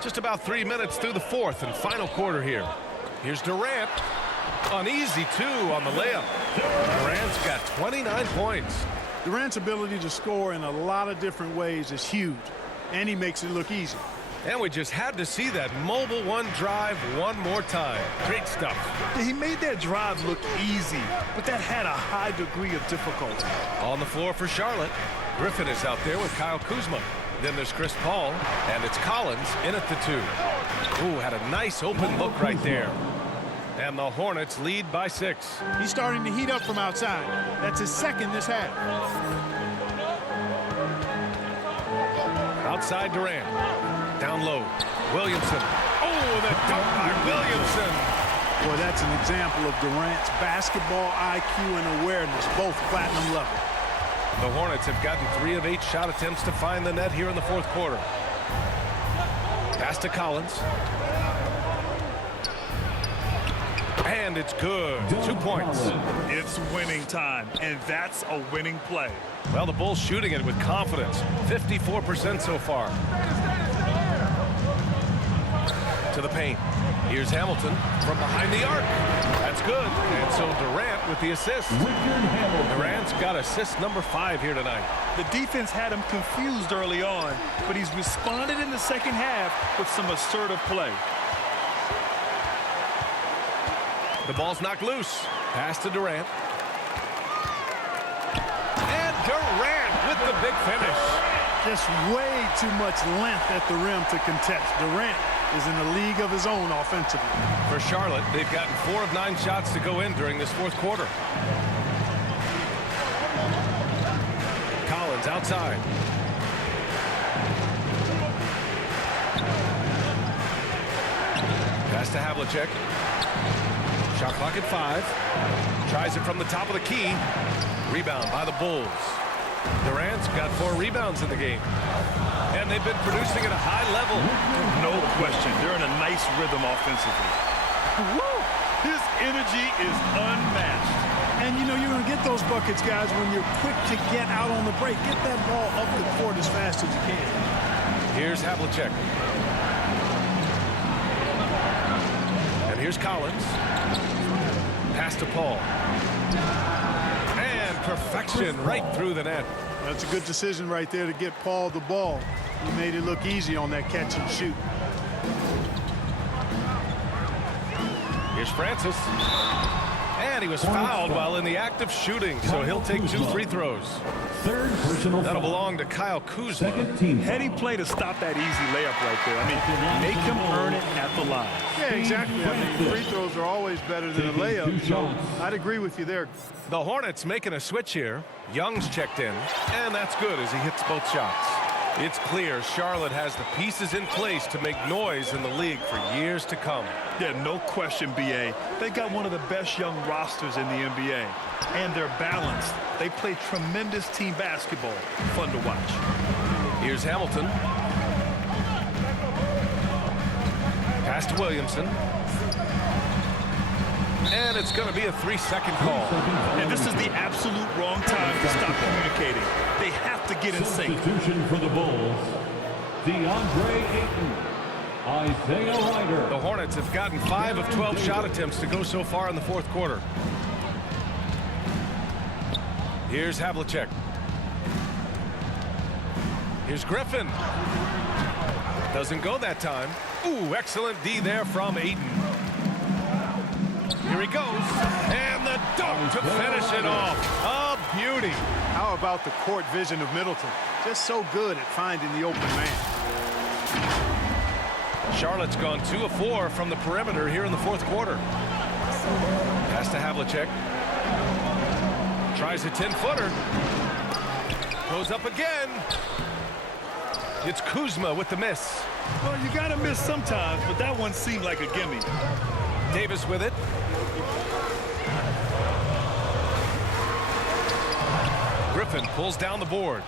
Just about 3 minutes through the fourth and final quarter here. Here's Durant. An easy two on the layup. Durant's got 29 points. Durant's ability to score in a lot of different ways is huge, and he makes it look easy. And we just had to see that mobile one drive one more time. Great stuff. He made that drive look easy, but that had a high degree of difficulty. On the floor for Charlotte, Griffin is out there with Kyle Kuzma. Then there's Chris Paul, and it's Collins in at the two. Ooh, had a nice open look right there. And the Hornets lead by 6. He's starting to heat up from outside. That's his second this half. Outside Durant. Down low. Williamson. Oh, the dunk by Williamson. Boy, that's an example of Durant's basketball IQ and awareness, both platinum level. The Hornets have gotten 3 of 8 shot attempts to find the net here in the fourth quarter. Pass to Collins. And it's good. 2 points. It's winning time, and that's a winning play. Well, the Bulls shooting it with confidence. 54% so far. To the paint. Here's Hamilton from behind the arc. That's good. And so Durant with the assist. Durant's got assist number 5 here tonight. The defense had him confused early on, but he's responded in the second half with some assertive play. The ball's knocked loose. Pass to Durant. And Durant with the big finish. Just way too much length at the rim to contest. Durant is in a league of his own offensively. For Charlotte, they've gotten 4 of 9 shots to go in during this fourth quarter. Collins outside. Pass to Havlicek. Shot clock at 5. Tries it from the top of the key. Rebound by the Bulls. Durant's got 4 rebounds in the game. And they've been producing at a high level. No question. They're in a nice rhythm offensively. Woo! His energy is unmatched. And, you know, you're going to get those buckets, guys, when you're quick to get out on the break. Get that ball up the court as fast as you can. Here's Havlicek. And here's Collins. Pass to Paul. And perfection right through the net. That's a good decision right there to get Paul the ball. He made it look easy on that catch and shoot. Here's Francis. And he was fouled while in the act of shooting, so he'll take 2 free throws. Third personal That'll foul. belong to Kyle Kuzma. Second team. Heady play to stop that easy layup right there. I mean, make him earn it at the line. Yeah, exactly. I mean, free throws are always better than a layup, so I'd agree with you there. The Hornets making a switch here. Young's checked in, and that's good as he hits both shots. It's clear Charlotte has the pieces in place to make noise in the league for years to come. Yeah, no question, B.A. They got one of the best young rosters in the NBA. And they're balanced. They play tremendous team basketball. Fun to watch. Here's Hamilton. Pass to Williamson. And it's going to be a 3-second call. And this is the absolute wrong time to stop communicating. They have to get in sync. Substitution for the Bulls, DeAndre Ayton, Isaiah Ryder. The Hornets have gotten 5 of 12 shot attempts to go so far in the fourth quarter. Here's Havlicek. Here's Griffin. Doesn't go that time. Ooh, excellent D there from Ayton. Here he goes. And the dunk to finish it off. A beauty. How about the court vision of Middleton? Just so good at finding the open man. Charlotte's gone 2 of 4 from the perimeter here in the fourth quarter. Pass to Havlicek. Tries a 10-footer. Goes up again. It's Kuzma with the miss. Well, you got to miss sometimes, but that one seemed like a gimme. Davis with it. Griffin pulls down the board.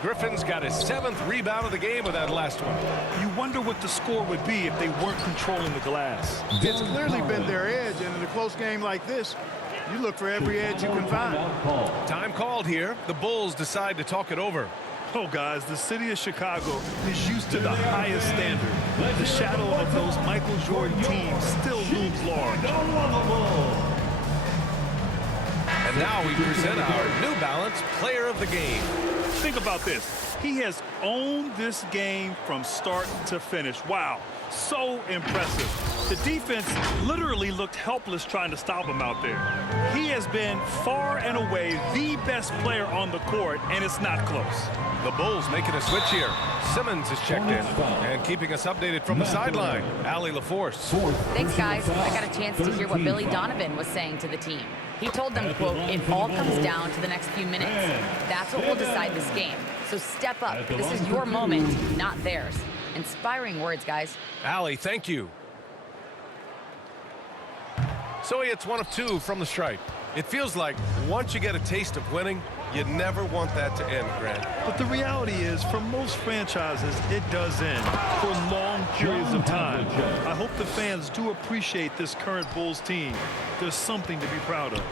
Griffin's got his 7th rebound of the game with that last one. You wonder what the score would be if they weren't controlling the glass. It's clearly been their edge, and in a close game like this, you look for every edge you can find. Time called here. The Bulls decide to talk it over. Oh, guys, the city of Chicago is used to the highest standard. The shadow of those Michael Jordan teams still looms large. And now we present our New Balance Player of the Game. Think about this. He has owned this game from start to finish. Wow, so impressive. The defense literally looked helpless trying to stop him out there. He has been far and away the best player on the court, and it's not close. The Bulls making a switch here. Simmons is checked in and keeping us updated from the sideline. Allie LaForce. Thanks, guys. I got a chance to hear what Billy Donovan was saying to the team. He told them, quote, "It all comes down to the next few minutes. That's what will decide this game. So step up. This is your moment, not theirs." Inspiring words, guys. Allie, thank you. So he hits 1 of 2 from the stripe. It feels like once you get a taste of winning, you never want that to end, Grant. But the reality is, for most franchises, it does end for long periods of time. I hope the fans do appreciate this current Bulls team. There's something to be proud of.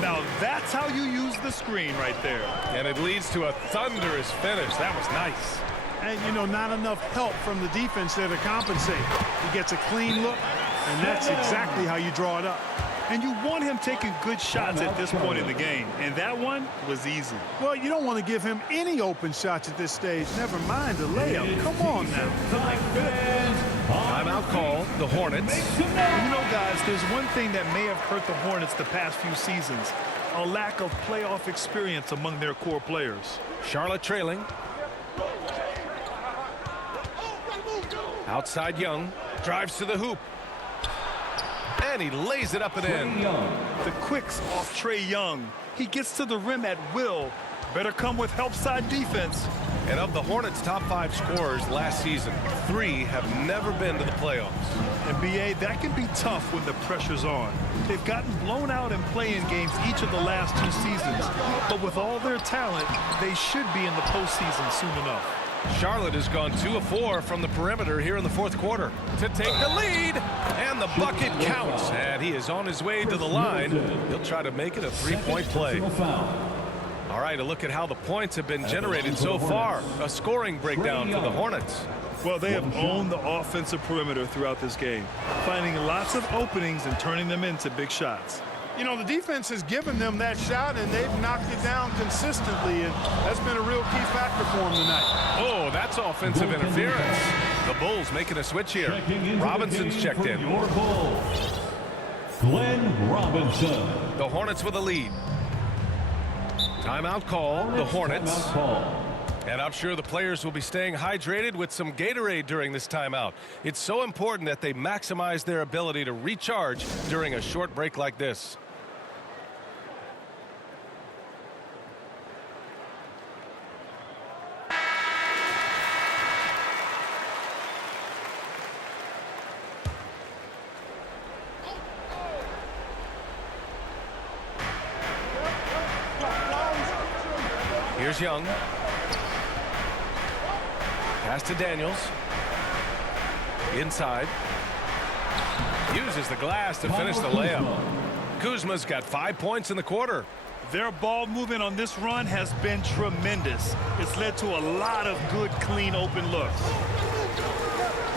Now, that's how you use the screen right there. And it leads to a thunderous finish. That was nice. And, you know, not enough help from the defense there to compensate. He gets a clean look, and that's exactly how you draw it up. And you want him taking good shots at this point in the game. And that one was easy. Well, you don't want to give him any open shots at this stage. Never mind a layup. Come on now. Timeout call, the Hornets. You know, guys, there's one thing that may have hurt the Hornets the past few seasons. A lack of playoff experience among their core players. Charlotte trailing. Outside Young. Drives to the hoop. And he lays it up and in. The quicks off Trae Young. He gets to the rim at will. Better come with help side defense. And of the Hornets' top 5 scorers last season, 3 have never been to the playoffs. And BA, that can be tough when the pressure's on. They've gotten blown out in play-in games each of the last 2 seasons. But with all their talent, they should be in the postseason soon enough. Charlotte has gone 2 of 4 from the perimeter here in the 4th quarter to take the lead, and the bucket counts, and he is on his way to the line. He'll try to make it a 3-point play. All right, a look at how the points have been generated so far. A scoring breakdown for the Hornets. Well, they have owned the offensive perimeter throughout this game, finding lots of openings and turning them into big shots. You know, the defense has given them that shot, and they've knocked it down consistently, and that's been a real key factor for them tonight. Oh, that's offensive interference. The Bulls making a switch here. Robinson's checked in. Glenn Robinson. The Hornets with a lead. Timeout call, the Hornets. And I'm sure the players will be staying hydrated with some Gatorade during this timeout. It's so important that they maximize their ability to recharge during a short break like this. Here's Young. Pass to Daniels. Inside. Uses the glass to finish the layup. Kuzma's got 5 points in the quarter. Their ball movement on this run has been tremendous. It's led to a lot of good, clean, open looks.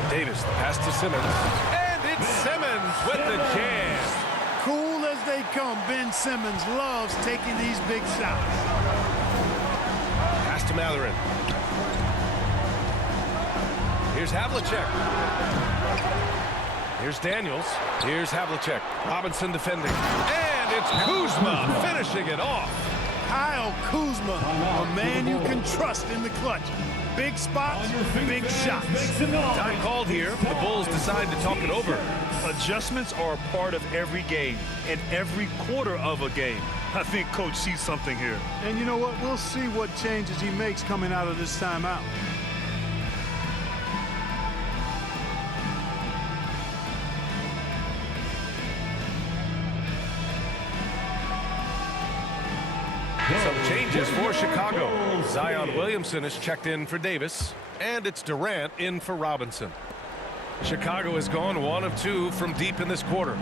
Davis, the pass to Simmons. And it's Simmons with the jam. Cool as they come, Ben Simmons loves taking these big shots. Pass to Matherin. Here's Havlicek. Here's Daniels. Here's Havlicek. Robinson defending. And it's Kuzma finishing it off. Kyle Kuzma, a man you can trust in the clutch. Big spots, big shots. Time called here. The Bulls decide to talk it over. Adjustments are a part of every game and every quarter of a game. I think Coach sees something here. And you know what? We'll see what changes he makes coming out of this timeout. Some changes for Chicago. Zion Williamson is checked in for Davis, and it's Durant in for Robinson. Chicago has gone 1 of 2 from deep in this quarter.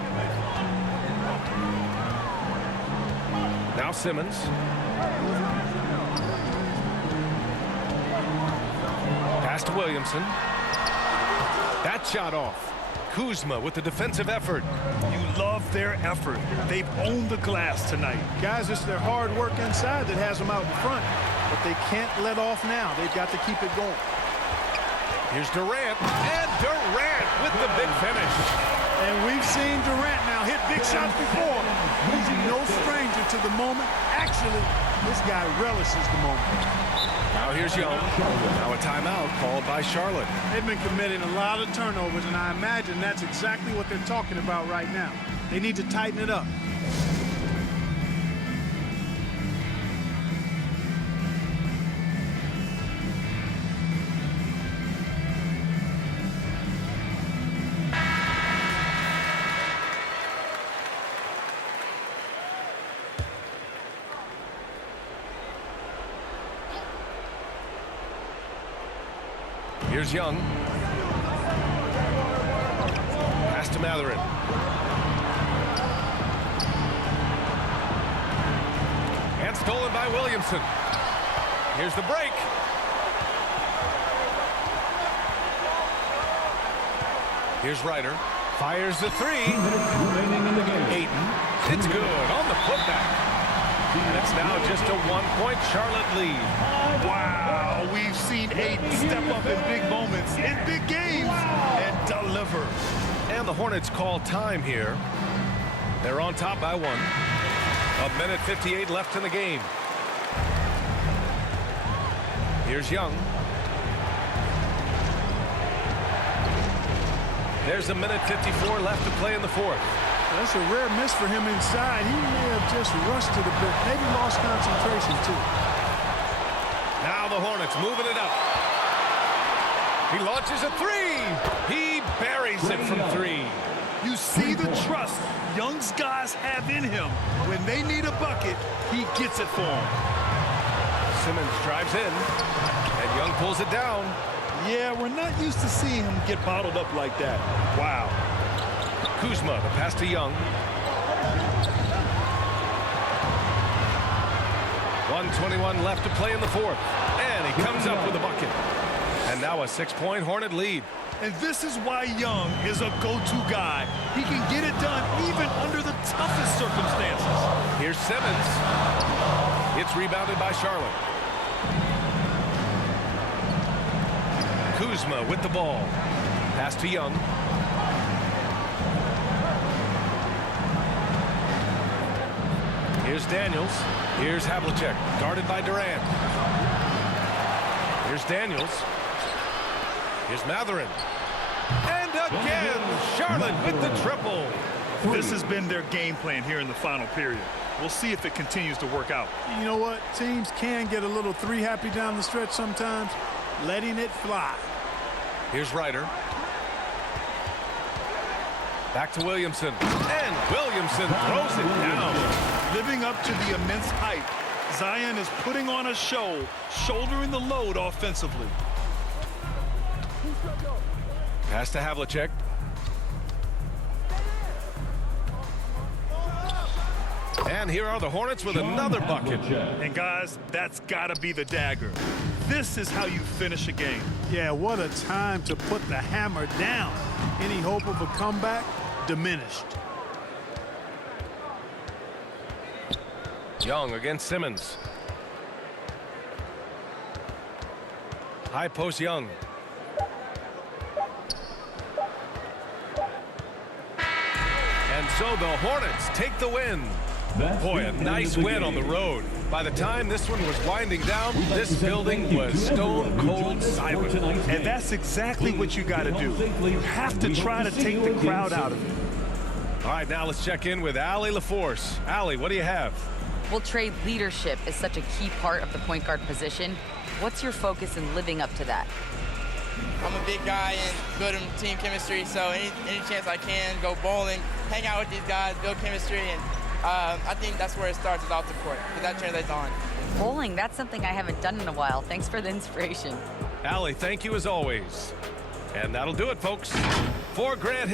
Now Simmons. Pass to Williamson. That shot off. Kuzma with the defensive effort. You love their effort. They've owned the glass tonight. Guys, it's their hard work inside that has them out in front, but they can't let off now. They've got to keep it going. Here's Durant, and Durant with the big finish. And we've seen Durant now hit big shots before. He's no stranger to the moment. Actually, this guy relishes the moment. Now here's Young. Now a timeout called by Charlotte. They've been committing a lot of turnovers, and I imagine that's exactly what they're talking about right now. They need to tighten it up. Here's Young. Pass to Matherin. And stolen by Williamson. Here's the break. Here's Ryder. Fires the three. Ayton. It's good on the putback. And it's now just a 1-point Charlotte lead. Wow, we've seen Ayton step up in big moments, in big games, and deliver. And the Hornets call time here. They're on top by 1. 1:58 left in the game. Here's Young. There's 1:54 left to play in the fourth. That's a rare miss for him inside. He may have just rushed to the bit, maybe lost concentration too. Now the Hornets moving it up. He launches a three. He buries it from 3. You see the trust Young's guys have in him. When they need a bucket, he gets it for them. Simmons drives in, and Young pulls it down. Yeah, we're not used to seeing him get bottled up like that. Wow. Kuzma, the pass to Young. 1:21 left to play in the fourth. And he comes up with a bucket. And now a 6-point Hornet lead. And this is why Young is a go-to guy. He can get it done even under the toughest circumstances. Here's Simmons. It's rebounded by Charlotte. Kuzma with the ball. Pass to Young. Here's Daniels. Here's Havlicek, guarded by Durant. Here's Daniels. Here's Matherin. And again, Charlotte with the triple. This has been their game plan here in the final period. We'll see if it continues to work out. You know what? Teams can get a little three-happy down the stretch sometimes, letting it fly. Here's Ryder. Back to Williamson. And Williamson throws it down. Living up to the immense hype, Zion is putting on a show, shouldering the load offensively. Pass to Havlicek. And here are the Hornets with another bucket. And guys, that's got to be the dagger. This is how you finish a game. Yeah, what a time to put the hammer down. Any hope of a comeback diminished. Young against Simmons. High post Young. And so the Hornets take the win. Boy, a nice win on the road. By the time this one was winding down, this building was stone cold silent. And that's exactly what you got to do. You have to try to take the crowd out of it. All right, now let's check in with Allie LaForce. Allie, what do you have? Well, Trey, leadership is such a key part of the point guard position. What's your focus in living up to that? I'm a big guy and good in team chemistry, so any chance I can, go bowling, hang out with these guys, build chemistry, and I think that's where it starts, is off the court, because that translates on. Bowling, that's something I haven't done in a while. Thanks for the inspiration. Allie, thank you as always. And that'll do it, folks. For Grant